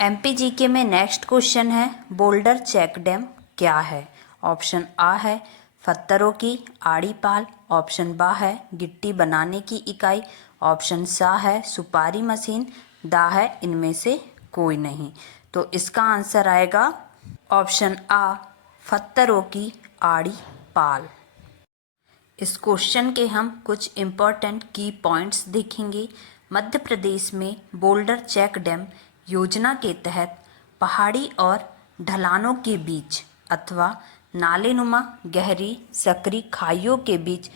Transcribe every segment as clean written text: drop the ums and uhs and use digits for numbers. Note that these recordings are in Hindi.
एमपीजीके में नेक्स्ट क्वेश्चन है, बोल्डर चेक डैम क्या है? ऑप्शन आ है पत्थरों की आड़ी पाल, ऑप्शन बा है गिट्टी बनाने की इकाई, ऑप्शन सा है सुपारी मशीन, दा है इनमें से कोई नहीं। तो इसका आंसर आएगा ऑप्शन आ, पत्थरों की आड़ी पाल। इस क्वेश्चन के हम कुछ इम्पोर्टेंट की पॉइंट्स देखेंगे। मध्य प्रदेश में बोल्डर चेक डैम योजना के तहत पहाड़ी और ढलानों के बीच अथवा नालेनुमा गहरी सकरी खाइयों के बीच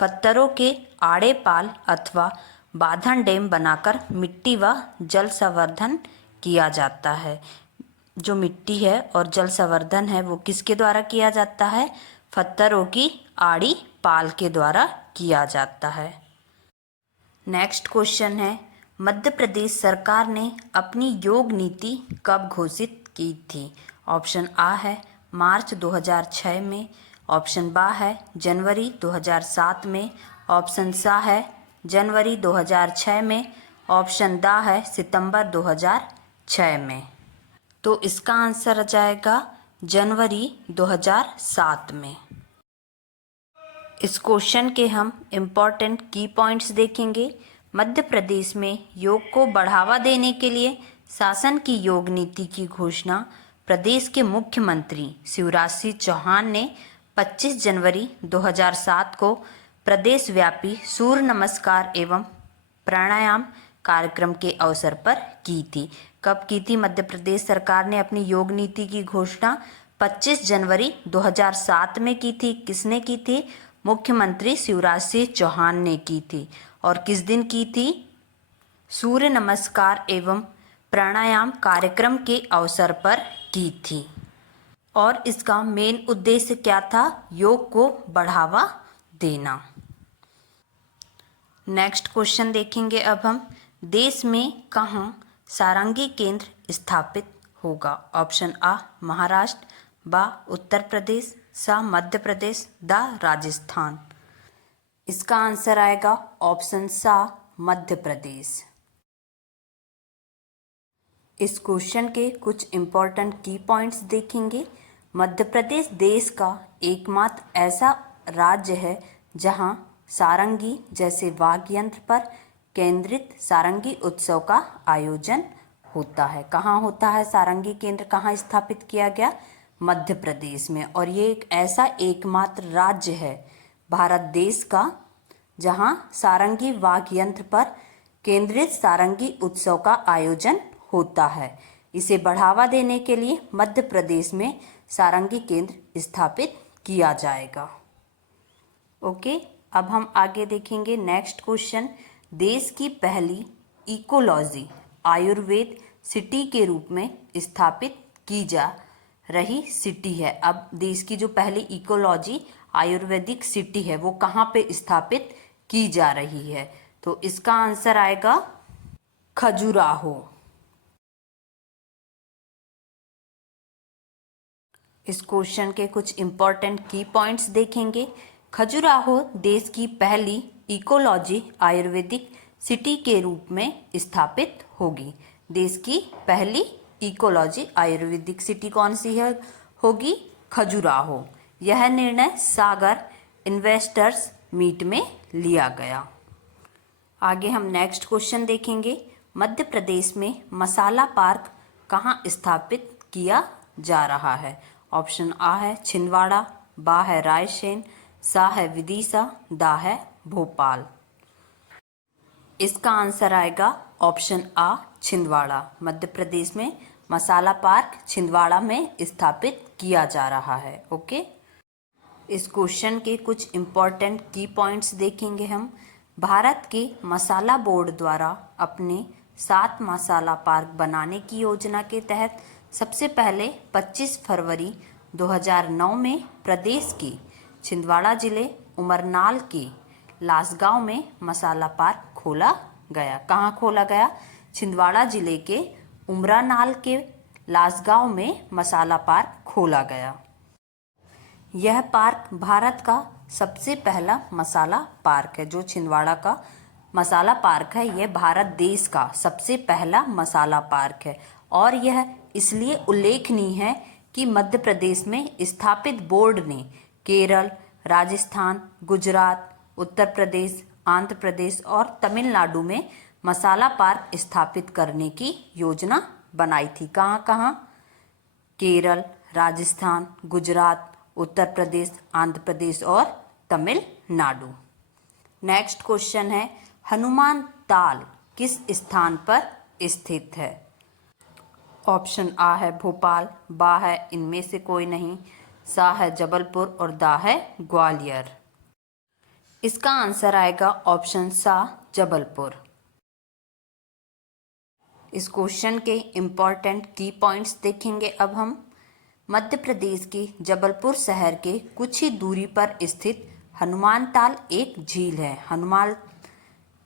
पत्थरों के आड़े पाल अथवा बांधन डैम बनाकर मिट्टी व जल संवर्धन किया जाता है। जो मिट्टी है और जल संवर्धन है वो किसके द्वारा किया जाता है? पत्थरों की आड़ी पाल के द्वारा किया जाता है। नेक्स्ट क्वेश्चन है, मध्य प्रदेश सरकार ने अपनी योग नीति कब घोषित की थी? ऑप्शन आ है मार्च 2006 में, ऑप्शन बा है जनवरी 2007 में, ऑप्शन सा है जनवरी 2006 में, ऑप्शन दा है सितंबर 2006 में। तो इसका आंसर आ जाएगा जनवरी 2007 में। इस क्वेश्चन के हम इम्पॉर्टेंट की पॉइंट्स देखेंगे। मध्य प्रदेश में योग को बढ़ावा देने के लिए शासन की योग नीति की घोषणा प्रदेश के मुख्यमंत्री शिवराज सिंह चौहान ने 25 जनवरी 2007 को प्रदेश व्यापी सूर्य नमस्कार एवं प्राणायाम कार्यक्रम के अवसर पर की थी। कब की थी मध्य प्रदेश सरकार ने अपनी योग नीति की घोषणा? 25 जनवरी 2007 में की थी। किसने की थी? मुख्यमंत्री शिवराज सिंह चौहान ने की थी। और किस दिन की थी? सूर्य नमस्कार एवं प्राणायाम कार्यक्रम के अवसर पर की थी। और इसका मेन उद्देश्य क्या था? योग को बढ़ावा देना। नेक्स्ट क्वेश्चन देखेंगे अब हम, देश में कहाँ सारंगी केंद्र स्थापित होगा? ऑप्शन आ महाराष्ट्र, बा उत्तर प्रदेश, सा मध्य प्रदेश, दा राजस्थान। इसका आंसर आएगा ऑप्शन सा मध्य प्रदेश। इस क्वेश्चन के कुछ इम्पोर्टेंट की पॉइंट्स देखेंगे। मध्य प्रदेश देश का एकमात्र ऐसा राज्य है जहां सारंगी जैसे वाद्य यंत्र पर केंद्रित सारंगी उत्सव का आयोजन होता है। कहाँ होता है सारंगी केंद्र? कहाँ स्थापित किया गया? मध्य प्रदेश में। और ये एक ऐसा एकमात्र राज्य है भारत देश का जहां सारंगी वाद्य यंत्र पर केंद्रित सारंगी उत्सव का आयोजन होता है। इसे बढ़ावा देने के लिए मध्य प्रदेश में सारंगी केंद्र स्थापित किया जाएगा। ओके, अब हम आगे देखेंगे नेक्स्ट क्वेश्चन, देश की पहली इकोलॉजी आयुर्वेद सिटी के रूप में स्थापित की जा रही सिटी है। अब देश की जो पहली इकोलॉजी आयुर्वेदिक सिटी है वो कहाँ पे स्थापित की जा रही है? तो इसका आंसर आएगा खजुराहो। इस क्वेश्चन के कुछ इम्पोर्टेंट की पॉइंट्स देखेंगे। खजुराहो देश की पहली इकोलॉजी आयुर्वेदिक सिटी के रूप में स्थापित होगी। देश की पहली इकोलॉजी आयुर्वेदिक सिटी कौन सी है? होगी खजुराहो। यह निर्णय सागर इन्वेस्टर्स मीट में लिया गया। आगे हम नेक्स्ट क्वेश्चन देखेंगे, मध्य प्रदेश में मसाला पार्क कहाँ स्थापित किया जा रहा है? ऑप्शन आ है छिंदवाड़ा, बा है रायसेन, सा है विदिशा, दा है भोपाल। इसका आंसर आएगा ऑप्शन आ छिंदवाड़ा। मध्य प्रदेश में मसाला पार्क छिंदवाड़ा में स्थापित किया जा रहा है। ओके, इस क्वेश्चन के कुछ इम्पोर्टेंट की पॉइंट्स देखेंगे हम। भारत के मसाला बोर्ड द्वारा अपने 7 मसाला पार्क बनाने की योजना के तहत सबसे पहले 25 फरवरी 2009 में प्रदेश के छिंदवाड़ा जिले उमरनाल के लासगांव में मसाला पार्क खोला गया। कहाँ खोला गया? छिंदवाड़ा जिले के उमरानाल के लासगांव में मसाला पार्क खोला गया। यह पार्क भारत का सबसे पहला मसाला पार्क है। जो छिंदवाड़ा का मसाला पार्क है यह भारत देश का सबसे पहला मसाला पार्क है। और यह इसलिए उल्लेखनीय है कि मध्य प्रदेश में स्थापित बोर्ड ने केरल, राजस्थान, गुजरात, उत्तर प्रदेश, आंध्र प्रदेश और तमिलनाडु में मसाला पार्क स्थापित करने की योजना बनाई थी। कहाँ कहाँ? केरल, राजस्थान, गुजरात, उत्तर प्रदेश, आंध्र प्रदेश और तमिलनाडु। नेक्स्ट क्वेश्चन है, हनुमान ताल किस स्थान पर स्थित है? ऑप्शन आ है भोपाल, बा है इनमें से कोई नहीं, सा है जबलपुर और दा है ग्वालियर। इसका आंसर आएगा ऑप्शन सा जबलपुर। इस क्वेश्चन के इम्पॉर्टेंट की पॉइंट्स देखेंगे अब हम। मध्य प्रदेश के जबलपुर शहर के कुछ ही दूरी पर स्थित हनुमान ताल एक झील है।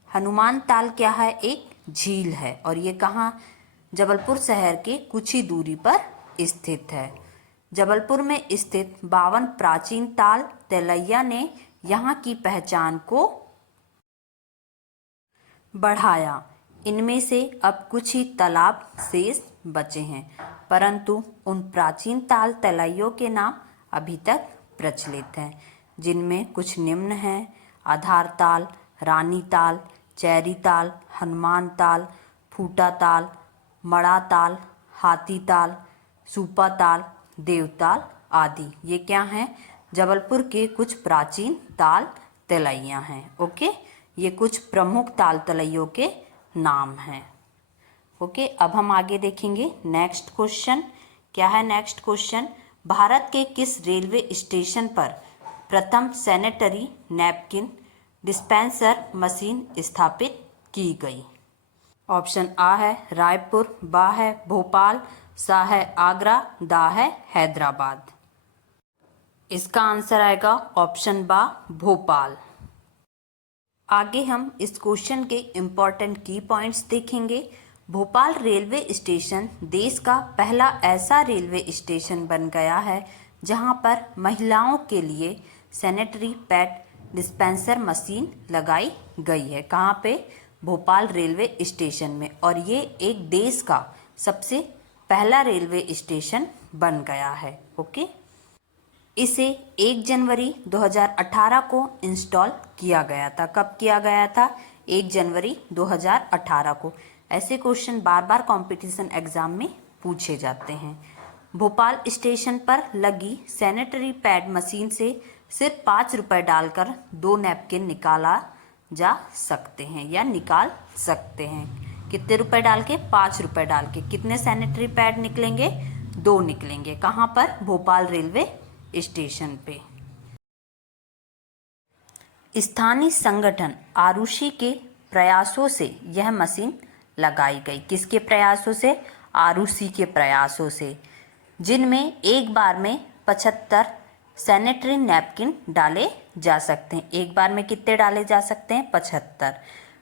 हनुमान ताल क्या है? एक झील है और ये कहाँ? जबलपुर शहर के कुछ ही दूरी पर स्थित है। जबलपुर में स्थित 52 प्राचीन ताल तलैया ने यहाँ की पहचान को बढ़ाया। इनमें से अब कुछ ही तालाब शेष बचे हैं, परंतु उन प्राचीन ताल तलैयों के नाम अभी तक प्रचलित हैं, जिनमें कुछ निम्न हैं: आधार ताल, रानी ताल, चैरी ताल, हनुमान ताल, फूटा ताल, मड़ा ताल, हाथी ताल, सूपा ताल, देवताल आदि। ये क्या हैं? जबलपुर के कुछ प्राचीन ताल तलैया हैं। ओके, ये कुछ प्रमुख ताल तलैयों के नाम हैं। ओके, अब हम आगे देखेंगे नेक्स्ट क्वेश्चन। क्या है नेक्स्ट क्वेश्चन? भारत के किस रेलवे स्टेशन पर प्रथम सैनिटरी नैपकिन डिस्पेंसर मशीन स्थापित की गई? ऑप्शन आ है रायपुर, बा है भोपाल, सा है आगरा, दा है हैदराबाद। इसका आंसर आएगा ऑप्शन बा भोपाल। आगे हम इस क्वेश्चन के इम्पॉर्टेंट की पॉइंट्स देखेंगे। भोपाल रेलवे स्टेशन देश का पहला ऐसा रेलवे स्टेशन बन गया है जहां पर महिलाओं के लिए सैनिटरी पैड डिस्पेंसर मशीन लगाई गई है। कहाँ पे? भोपाल रेलवे स्टेशन में। और ये एक देश का सबसे पहला रेलवे स्टेशन बन गया है। ओके, इसे 1 जनवरी 2018 को इंस्टॉल किया गया था। कब किया गया था? 1 जनवरी 2018 को। ऐसे क्वेश्चन बार बार कंपटीशन एग्जाम में पूछे जाते हैं। भोपाल स्टेशन पर लगी सैनिटरी पैड मशीन से सिर्फ 5 रुपये डालकर 2 नैपकिन निकाला जा सकते हैं या निकाल सकते हैं। कितने रुपए डाल के? 5 रुपये डाल के। कितने सैनिटरी पैड निकलेंगे? 2 निकलेंगे। कहाँ पर? भोपाल रेलवे स्टेशन पे। स्थानीय संगठन आरुषि के प्रयासों से यह मशीन लगाई गई। किसके प्रयासों से? आरुषि के प्रयासों से, जिनमें एक बार में 75 सैनिटरी नैपकिन डाले जा सकते हैं। एक बार में कितने डाले जा सकते हैं? 75।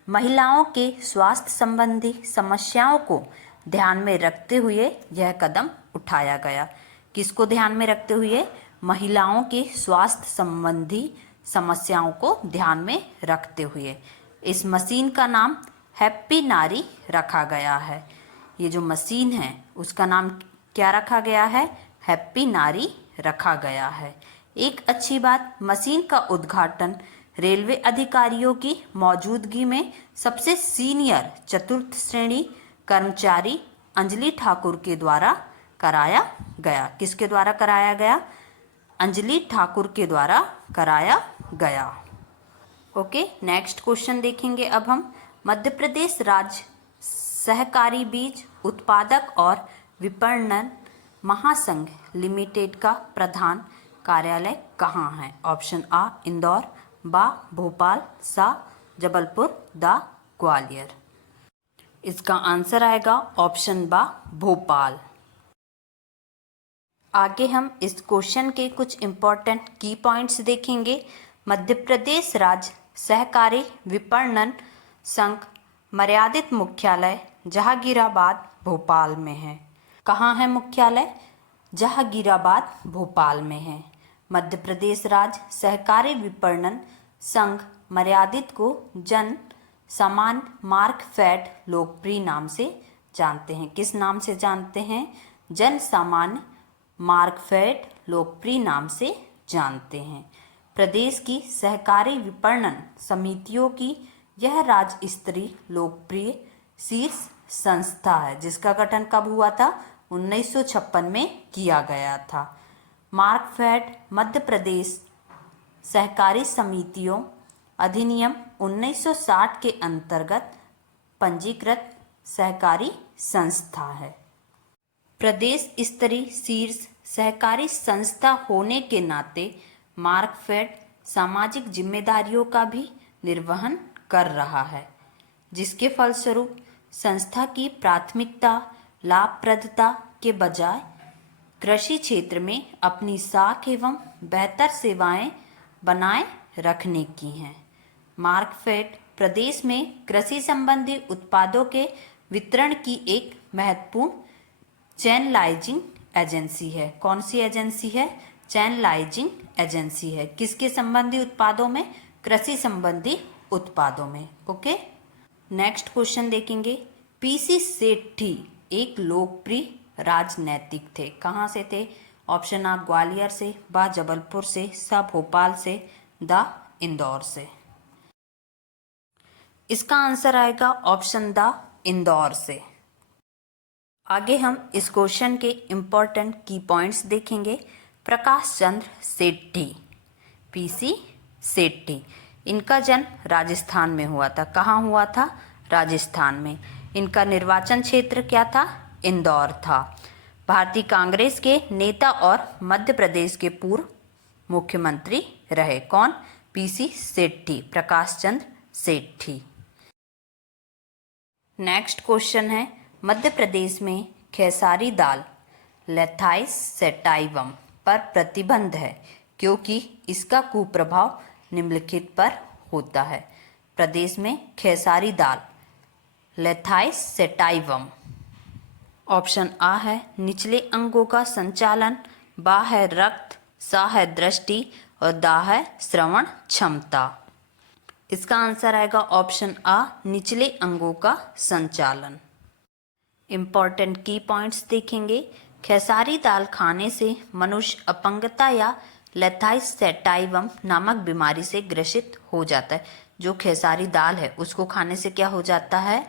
महिलाओं के स्वास्थ्य संबंधी समस्याओं को ध्यान में रखते हुए यह कदम उठाया गया। किसको ध्यान में रखते हुए? महिलाओं के स्वास्थ्य संबंधी समस्याओं को ध्यान में रखते हुए। इस मशीन का नाम हैप्पी नारी रखा गया है। ये जो मशीन है उसका नाम क्या रखा गया है? हैप्पी नारी रखा गया है। एक अच्छी बात, मशीन का उद्घाटन रेलवे अधिकारियों की मौजूदगी में सबसे सीनियर चतुर्थ श्रेणी कर्मचारी अंजलि ठाकुर के द्वारा कराया गया। किसके द्वारा कराया गया? अंजलि ठाकुर के द्वारा कराया गया। ओके, नेक्स्ट क्वेश्चन देखेंगे अब हम। मध्य प्रदेश राज्य सहकारी बीज उत्पादक और विपणन महासंघ लिमिटेड का प्रधान कार्यालय कहाँ है? ऑप्शन आ इंदौर, बा भोपाल, सा जबलपुर, दा ग्वालियर। इसका आंसर आएगा ऑप्शन बा भोपाल। आगे हम इस क्वेश्चन के कुछ इम्पोर्टेंट की पॉइंट्स देखेंगे। मध्य प्रदेश राज्य सहकारी विपणन संघ मर्यादित मुख्यालय जहांगीराबाद भोपाल में है। कहाँ है मुख्यालय? जहांगीराबाद भोपाल में है। मध्य प्रदेश राज्य सहकारी विपणन संघ मर्यादित को जन सामान्य मार्कफेड लोकप्रिय नाम से जानते हैं। किस नाम से जानते हैं? जन सामान्य मार्कफेड लोकप्रिय नाम से जानते हैं। प्रदेश की सहकारी विपणन समितियों की यह राज्य स्तरीय लोकप्रिय शीर्ष संस्था है, जिसका गठन कब हुआ था? 1956 में किया गया था। मार्कफेड मध्य प्रदेश सहकारी समितियों अधिनियम 1960 के अंतर्गत पंजीकृत सहकारी संस्था है। प्रदेश स्तरीय शीर्ष सहकारी संस्था होने के नाते मार्कफेड सामाजिक जिम्मेदारियों का भी निर्वहन कर रहा है, जिसके फलस्वरूप संस्था की प्राथमिकता लाभप्रदता के बजाय कृषि क्षेत्र में अपनी साख एवं बेहतर सेवाएं बनाए रखने की हैं। मार्कफेड प्रदेश में कृषि संबंधी उत्पादों के वितरण की एक महत्वपूर्ण चैनलाइजिंग एजेंसी है। कौन सी एजेंसी है? चैनलाइजिंग एजेंसी है। किसके संबंधी उत्पादों में? कृषि संबंधी उत्पादों में। ओके, नेक्स्ट क्वेश्चन देखेंगे। पीसी सेठी एक लोकप्रिय राजनीतिक थे। कहाँ से थे? ऑप्शन आ ग्वालियर से, बा जबलपुर से, सा भोपाल से, द इंदौर से। इसका आंसर आएगा ऑप्शन द इंदौर से। आगे हम इस क्वेश्चन के इम्पोर्टेंट की पॉइंट्स देखेंगे। प्रकाश चंद्र सेठी, पीसी सेठी, इनका जन्म राजस्थान में हुआ था। कहाँ हुआ था? राजस्थान में। इनका निर्वाचन क्षेत्र क्या था? इंदौर था। भारतीय कांग्रेस के नेता और मध्य प्रदेश के पूर्व मुख्यमंत्री रहे। कौन? पीसी सेठी, प्रकाश चंद्र सेठी। नेक्स्ट क्वेश्चन है, मध्य प्रदेश में खेसारी दाल लेथाइस सैटाइवम पर प्रतिबंध है क्योंकि इसका कुप्रभाव निम्नलिखित पर होता है। प्रदेश में खेसारी दाल लेथाइस सैटाइवम। ऑप्शन आ है निचले अंगों का संचालन, बा है रक्त, सा है दृष्टि और दा है श्रवण क्षमता। इसका आंसर आएगा ऑप्शन आ, निचले अंगों का संचालन। इम्पॉर्टेंट की पॉइंट्स देखेंगे। खेसारी दाल खाने से मनुष्य अपंगता या लेथाइस सैटाइवम नामक बीमारी से ग्रसित हो जाता है। जो खेसारी दाल है उसको खाने से क्या हो जाता है?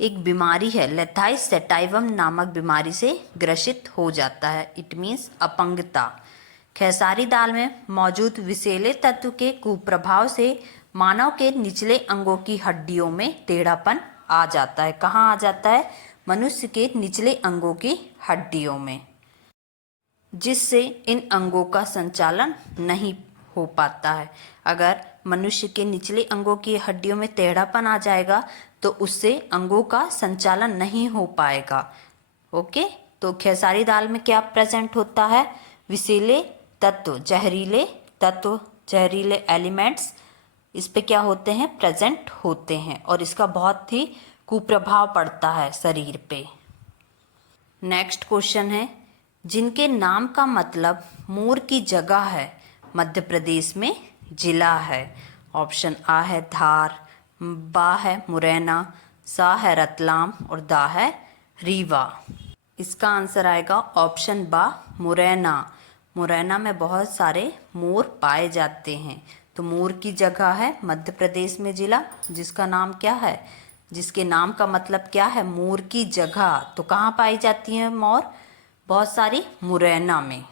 एक बीमारी है, लेथाइस सैटाइवम नामक बीमारी से ग्रसित हो जाता है। इट मीन्स अपंगता। खेसारी दाल में मौजूद विषैले तत्व के कुप्रभाव से मानव के निचले अंगों की हड्डियों में टेढ़ापन आ जाता है। कहाँ आ जाता है? मनुष्य के निचले अंगों की हड्डियों में, जिससे इन अंगों का संचालन नहीं हो पाता है। अगर मनुष्य के निचले अंगों की हड्डियों में टेढ़ापन आ जाएगा तो उससे अंगों का संचालन नहीं हो पाएगा। ओके, तो खेसारी दाल में क्या प्रेजेंट होता है? विषैले तत्व, जहरीले तत्व, जहरीले एलिमेंट्स इस पे क्या होते हैं? प्रेजेंट होते हैं और इसका बहुत ही कुप्रभाव पड़ता है शरीर पे। नेक्स्ट क्वेश्चन है, जिनके नाम का मतलब मोर की जगह है मध्य प्रदेश में जिला है। ऑप्शन आ है धार, बा है मुरैना, सा है रतलाम और दा है रीवा। इसका आंसर आएगा ऑप्शन बा, मुरैना। मुरैना में बहुत सारे मोर पाए जाते हैं, तो मोर की जगह है मध्य प्रदेश में जिला, जिसका नाम क्या है? जिसके नाम का मतलब क्या है? मोर की जगह। तो कहाँ पाई जाती है मोर? बहुत सारी मुरैना में।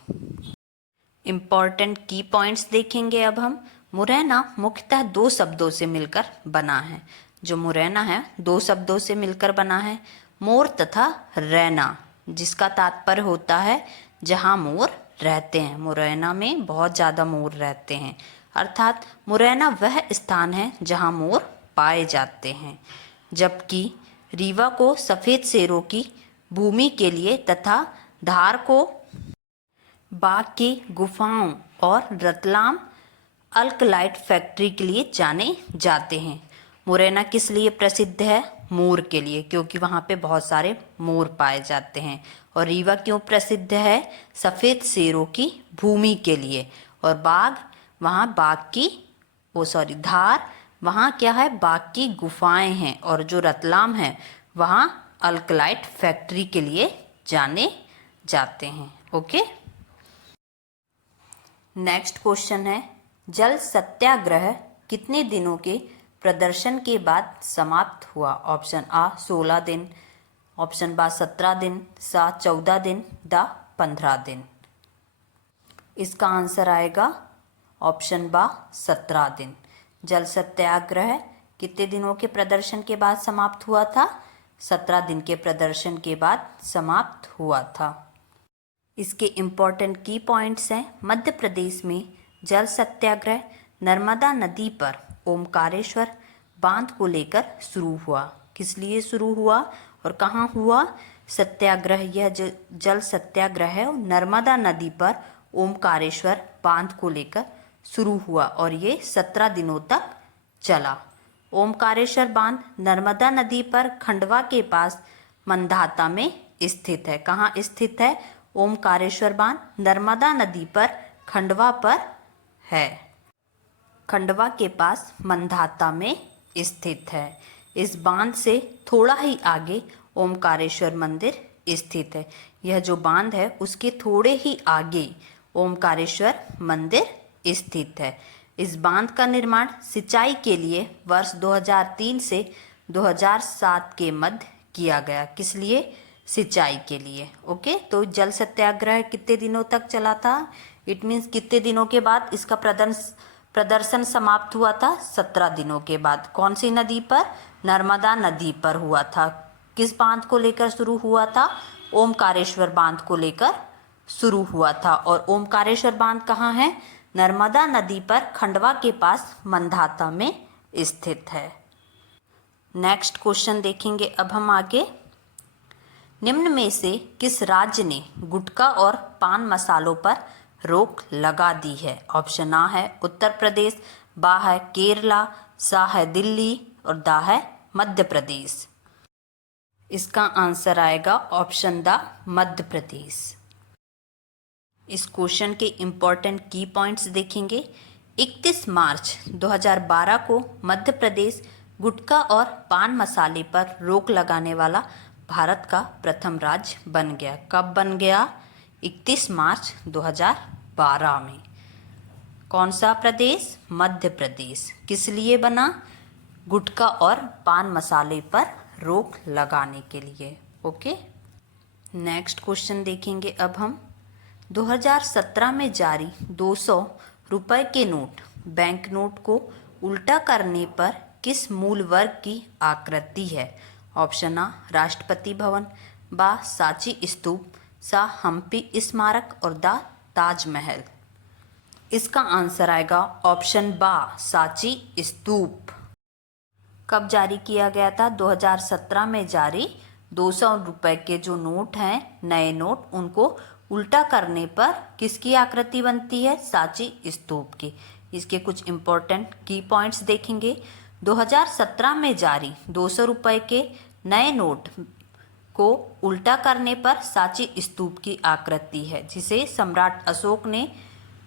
इम्पॉर्टेंट की पॉइंट्स देखेंगे अब हम। मुरैना मुख्यतः दो शब्दों से मिलकर बना है। जो मुरैना है दो शब्दों से मिलकर बना है, मोर तथा रैना, जिसका तात्पर्य होता है जहाँ मोर रहते हैं। मुरैना में बहुत ज़्यादा मोर रहते हैं, अर्थात मुरैना वह स्थान है जहाँ मोर पाए जाते हैं। जबकि रीवा को सफ़ेद शेरों की भूमि के लिए तथा धार को बाघ की गुफाओं और रतलाम अल्कलाइट फैक्ट्री के लिए जाने जाते हैं। मुरैना किस लिए प्रसिद्ध है? मोर के लिए, क्योंकि वहाँ पे बहुत सारे मोर पाए जाते हैं। और रीवा क्यों प्रसिद्ध है? सफ़ेद शेरों की भूमि के लिए। और बाघ, वहाँ बाघ की धार, वहाँ क्या है? बाघ की गुफाएं हैं। और जो रतलाम है वहाँ अल्कलाइट फैक्ट्री के लिए जाने जाते हैं। ओके, नेक्स्ट क्वेश्चन है, जल सत्याग्रह कितने दिनों के प्रदर्शन के बाद समाप्त हुआ? ऑप्शन आ 16 दिन, ऑप्शन बा 17 दिन, सा 14 दिन, दा 15 दिन। इसका आंसर आएगा ऑप्शन बा 17 दिन। जल सत्याग्रह कितने दिनों के प्रदर्शन के बाद समाप्त हुआ था? 17 दिन के प्रदर्शन के बाद समाप्त हुआ था। इसके इम्पोर्टेंट की पॉइंट्स हैं, मध्य प्रदेश में जल सत्याग्रह नर्मदा नदी पर ओमकारेश्वर बांध को लेकर शुरू हुआ। किस लिए शुरू हुआ और कहाँ हुआ सत्याग्रह? यह जल सत्याग्रह है नर्मदा नदी पर ओमकारेश्वर बांध को लेकर शुरू हुआ और ये 17 दिनों तक चला। ओमकारेश्वर बांध नर्मदा नदी पर खंडवा के पास मंधाता में स्थित है। कहाँ स्थित है ओमकारेश्वर बांध? नर्मदा नदी पर खंडवा पर है, खंडवा के पास मंधाता में स्थित है। इस बांध से थोड़ा ही आगे ओमकारेश्वर मंदिर स्थित है। यह जो बांध है उसके थोड़े ही आगे ओमकारेश्वर मंदिर स्थित है। इस बांध का निर्माण सिंचाई के लिए वर्ष 2003 से 2007 के मध्य किया गया। किस लिए? सिंचाई के लिए। ओके, तो जल सत्याग्रह कितने दिनों तक चला था? इट मीन्स कितने दिनों के बाद इसका प्रदर्शन समाप्त हुआ था? 17 दिनों के बाद। कौन सी नदी पर? नर्मदा नदी पर हुआ था। किस बांध को लेकर शुरू हुआ था? ओमकारेश्वर बांध को लेकर शुरू हुआ था। और ओमकारेश्वर बांध कहाँ है? नर्मदा नदी पर खंडवा के पास मंधाता में स्थित है। नेक्स्ट क्वेश्चन देखेंगे अब हम आगे। निम्न में से किस राज्य ने गुटखा और पान मसालों पर रोक लगा दी है? ऑप्शन आ है उत्तर प्रदेश, बा है केरला, सा है दिल्ली और दा है मध्य प्रदेश। इसका आंसर आएगा ऑप्शन दा मध्य प्रदेश। इस क्वेश्चन के इम्पोर्टेंट की पॉइंट्स देखेंगे। 31 मार्च 2012 को मध्य प्रदेश गुटखा और पान मसाले पर रोक लगाने वाला भारत का प्रथम राज्य बन गया। कब बन गया? 31 मार्च 2012 में। कौन सा प्रदेश? मध्य प्रदेश। किस लिए बना? गुटखा और पान मसाले पर रोक लगाने के लिए। ओके, नेक्स्ट क्वेश्चन देखेंगे अब हम। 2017 में जारी 200 रुपए के नोट, बैंक नोट को उल्टा करने पर किस मूल वर्ग की आकृति है? ऑप्शन आ राष्ट्रपति भवन, बा सांची स्तूप, सा हम्पी स्मारक और दा ताजमहल। इसका आंसर आएगा ऑप्शन बा सांची स्तूप। कब जारी किया गया था? 2017 में जारी 200 रुपए के जो नोट हैं, नए नोट, उनको उल्टा करने पर किसकी आकृति बनती है? सांची स्तूप की। इसके कुछ इम्पोर्टेंट की पॉइंट्स देखेंगे। 2017 में जारी 200 रुपए के नए नोट को उल्टा करने पर सांची स्तूप की आकृति है, जिसे सम्राट अशोक ने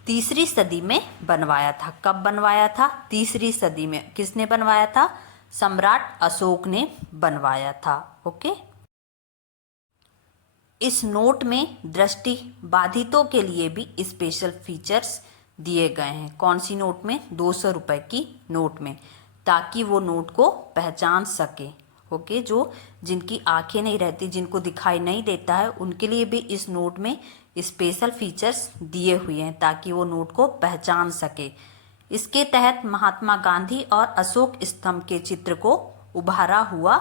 3री सदी में बनवाया था। कब बनवाया था? 3री सदी में। किसने बनवाया था? सम्राट अशोक ने बनवाया था। ओके, इस नोट में दृष्टि बाधितों के लिए भी स्पेशल फीचर्स दिए गए हैं। कौन सी नोट में? 200 रुपए की नोट में, ताकि वो नोट को पहचान सके। ओके, जो जिनकी आंखें नहीं रहती, जिनको दिखाई नहीं देता है, उनके लिए भी इस नोट में स्पेशल फीचर्स दिए हुए हैं ताकि वो नोट को पहचान सके। इसके तहत महात्मा गांधी और अशोक स्तंभ के चित्र को उभारा हुआ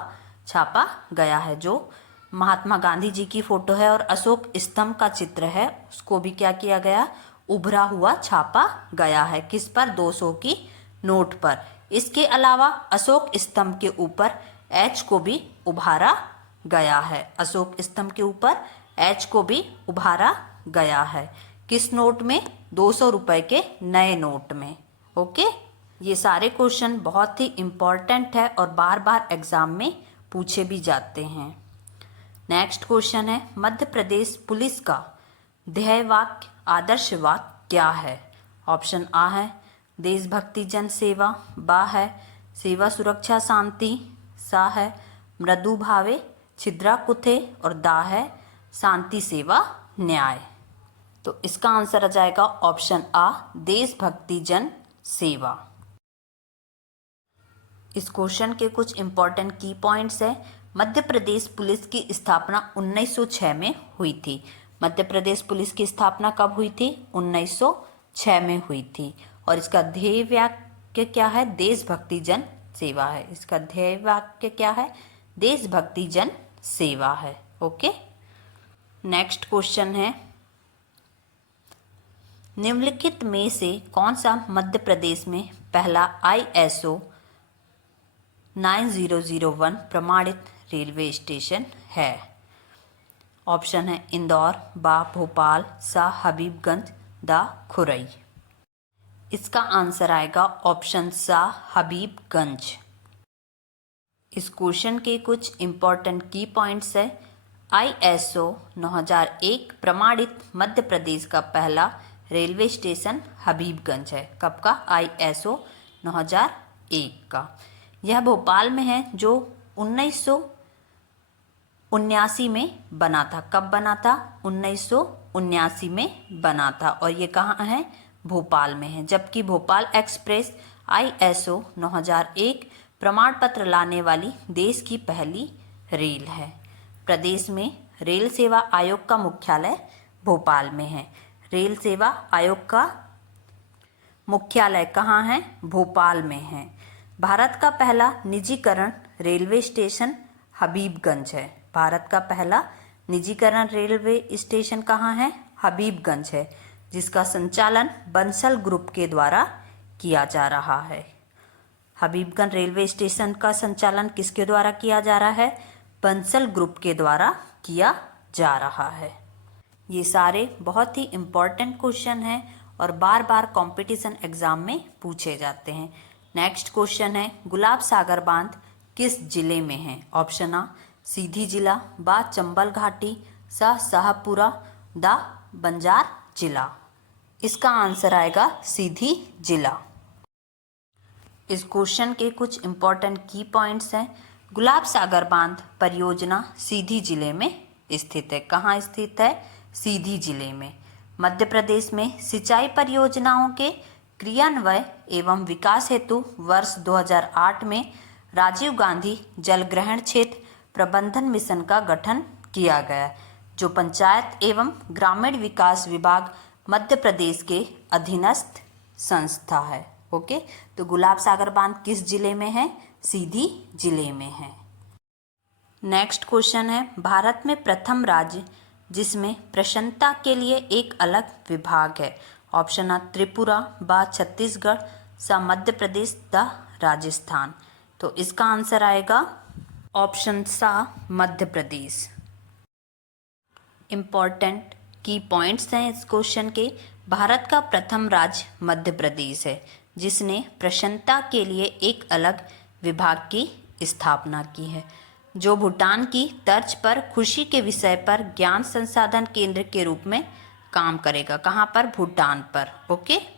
छापा गया है। जो महात्मा गांधी जी की फोटो है और अशोक स्तंभ का चित्र है, उसको भी क्या किया गया? उभरा हुआ छापा गया है। किस पर? 200 की नोट पर। इसके अलावा अशोक स्तंभ के ऊपर एच को भी उभारा गया है। अशोक स्तंभ के ऊपर एच को भी उभारा गया है। किस नोट में? 200 रुपए के नए नोट में। ओके, ये सारे क्वेश्चन बहुत ही इम्पॉर्टेंट है और बार बार एग्जाम में पूछे भी जाते हैं। नेक्स्ट क्वेश्चन है, मध्य प्रदेश पुलिस का ध्येय वाक्य, आदर्श वाक्य क्या है? ऑप्शन आ है देशभक्ति जन सेवा, बा है सेवा सुरक्षा शांति, सा है मृदु भावे छिद्रा कुथे और दा है शांति सेवा न्याय। तो इसका आंसर आ जाएगा ऑप्शन आ, देशभक्ति जन सेवा। इस क्वेश्चन के कुछ इंपॉर्टेंट की पॉइंट्स है। मध्य प्रदेश पुलिस की स्थापना 1906 में हुई थी। मध्य प्रदेश पुलिस की स्थापना कब हुई थी? 1906 में हुई थी। और इसका ध्येय वाक्य क्या है? देशभक्ति जन सेवा है। इसका ध्येय वाक्य क्या है? देशभक्ति जन सेवा है। ओके, नेक्स्ट क्वेश्चन है, निम्नलिखित में से कौन सा मध्य प्रदेश में पहला ISO 9001 प्रमाणित रेलवे स्टेशन है? ऑप्शन है इंदौर, बा भोपाल, सा हबीबगंज, दा खुरई। इसका आंसर आएगा ऑप्शन सा हबीबगंज। इस क्वेश्चन के कुछ इंपॉर्टेंट की पॉइंट्स है। ISO 9001 प्रमाणित मध्य प्रदेश का पहला रेलवे स्टेशन हबीबगंज है। कब का? ISO 9001 का। यह भोपाल में है, जो 1979 में बना था। कब बना था? 1979 में बना था। और ये कहाँ है? भोपाल में है। जबकि भोपाल एक्सप्रेस ISO 9001 प्रमाण पत्र लाने वाली देश की पहली रेल है। प्रदेश में रेल सेवा आयोग का मुख्यालय भोपाल में है। रेल सेवा आयोग का मुख्यालय कहाँ है? भोपाल में है। भारत का पहला निजीकरण रेलवे स्टेशन हबीबगंज है। भारत का पहला निजीकरण रेलवे स्टेशन कहाँ है? हबीबगंज है, जिसका संचालन बंसल ग्रुप के द्वारा किया जा रहा है। हबीबगंज रेलवे स्टेशन का संचालन किसके द्वारा किया जा रहा है? बंसल ग्रुप के द्वारा किया जा रहा है। ये सारे बहुत ही इम्पॉर्टेंट क्वेश्चन हैं और बार बार कंपटीशन एग्जाम में पूछे जाते हैं। नेक्स्ट क्वेश्चन है, गुलाब सागर बांध किस जिले में है? ऑप्शन आ, सीधी जिला, बा चंबल घाटी, सा शाहपुरा, दा बंजार जिला। इसका आंसर आएगा सीधी जिला। इस क्वेश्चन के कुछ इंपॉर्टेंट की पॉइंट्स हैं। गुलाब सागर बांध परियोजना सीधी जिले में स्थित है। कहाँ स्थित है? सीधी जिले में। मध्य प्रदेश में सिंचाई परियोजनाओं के क्रियान्वयन एवं विकास हेतु वर्ष 2008 में राजीव गांधी जलग्रहण क्षेत्र प्रबंधन मिशन का गठन किया गया, जो पंचायत एवं ग्रामीण विकास विभाग मध्य प्रदेश के अधीनस्थ संस्था है। ओके, तो गुलाब सागर बांध किस जिले में है? सीधी जिले में है। नेक्स्ट क्वेश्चन है, भारत में प्रथम राज्य जिसमें प्रसन्नता के लिए एक अलग विभाग है। ऑप्शन आ, त्रिपुरा, बा छत्तीसगढ़, सा मध्य प्रदेश, दा राजस्थान। तो इसका आंसर आएगा ऑप्शन सा मध्य प्रदेश। इम्पॉर्टेंट की पॉइंट्स हैं इस क्वेश्चन के। भारत का प्रथम राज्य मध्य प्रदेश है, जिसने प्रसन्नता के लिए एक अलग विभाग की स्थापना की है, जो भूटान की तर्ज पर खुशी के विषय पर ज्ञान संसाधन केंद्र के रूप में काम करेगा। कहाँ पर? भूटान पर। ओके।